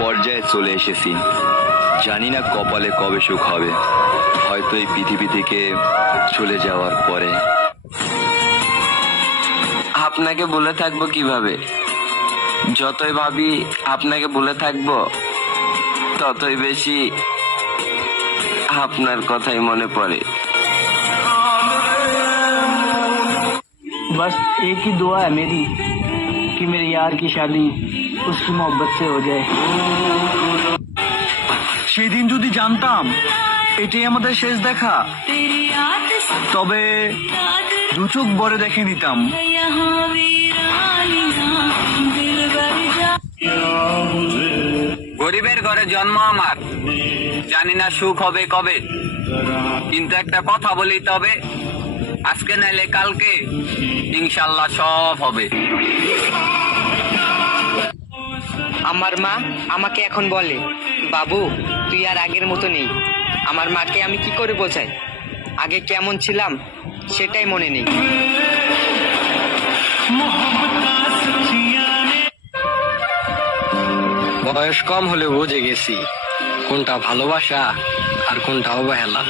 পর্যায়ে চলে এসেছি। জানি না কপালে কবে সুখ হবে, হয়তো এই পৃথিবী থেকে চলে যাওয়ার পরে। আপনাকে ভুলে থাকবো কিভাবে? যতই ভাবি আপনাকে ভুলে থাকবো, ততই বেশি আপনার কথাই মনে পড়ে। बस एक ही दुआ है मेरी कि मेरे यार की शादी उसकी मोहब्बत से हो जाए। সেদিন যদি জানতাম এটাই আমাদের শেষ দেখা, তবে দু চোখ ভরে দেখে নিতাম। গরিবের ঘরে জন্ম আমার, জানি না সুখ হবে কবে, কিন্তু একটা কথা বলি তবে, আজকে নাইলে কালকে ইনশাল্লাহ সব হবে। আমার মা আমাকে এখন বলে, বাবু তুই আর আগের মতো নেই। আমার মাকে আমি কি করে বোঝাই আগে কেমন ছিলাম সেটাই মনে নেই। বয়স কম হলে বুঝে গেছি কোনটা ভালোবাসা আর কোনটা অবহেলা।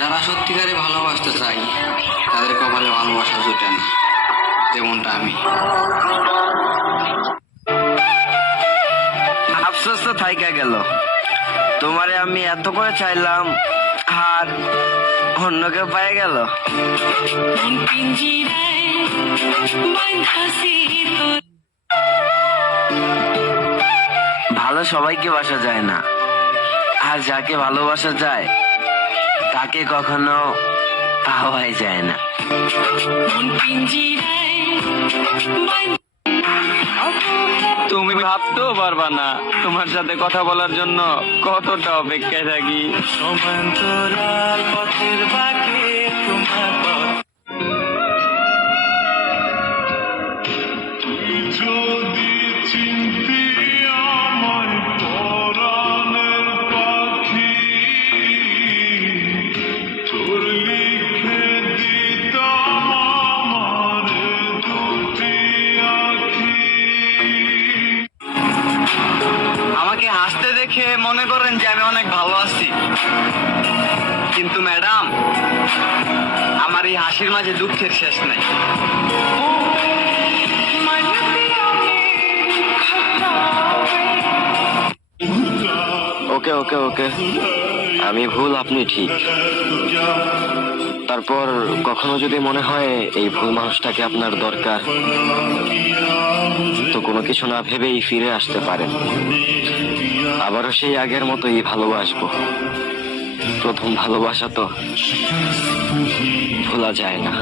যারা সত্যিকারে ভালোবাসতে চাই তাদের কপালে ভালোবাসা জুটে না, যেমনটা আমি। আফসোস তো থাইকা গেল, তোমারে আমি এত করে চাইলাম আর অন্যকে পায়ে গেল। ভালো সবাইকে বাসা যায় না, আর যাকে ভালোবাসা যায় তাকে কখনো পাওয়াই যায় না। তুমি ভাবতেও পারবা না তোমার সাথে কথা বলার জন্য কতটা অপেক্ষায় থাকি। সমান্তরাল পথের বাঁকে তোমার পথ যদি চিনতি আমায় পরাণের পাখি, তোর লিখে দিতাম আমার দুটি আঁখি। আমাকে হাসতে দেখে মনে করেন যে আমি অনেক ভালো আছি, কিন্তু ম্যাডাম আমার এই হাসির মাঝে দুঃখের শেষ নাই। ওকে ওকে ওকে, আমি ভুল আপনি ঠিক। তারপর কখনো যদি মনে হয় এই ভুল মানুষটাকে আপনার দরকার, তো কোনো কিছু না ভেবেই ফিরে আসতে পারেন। আবারও সেই আগের মতোই ভালোবাসবো। প্রথম ভালোবাসা তো ভোলা যায় না।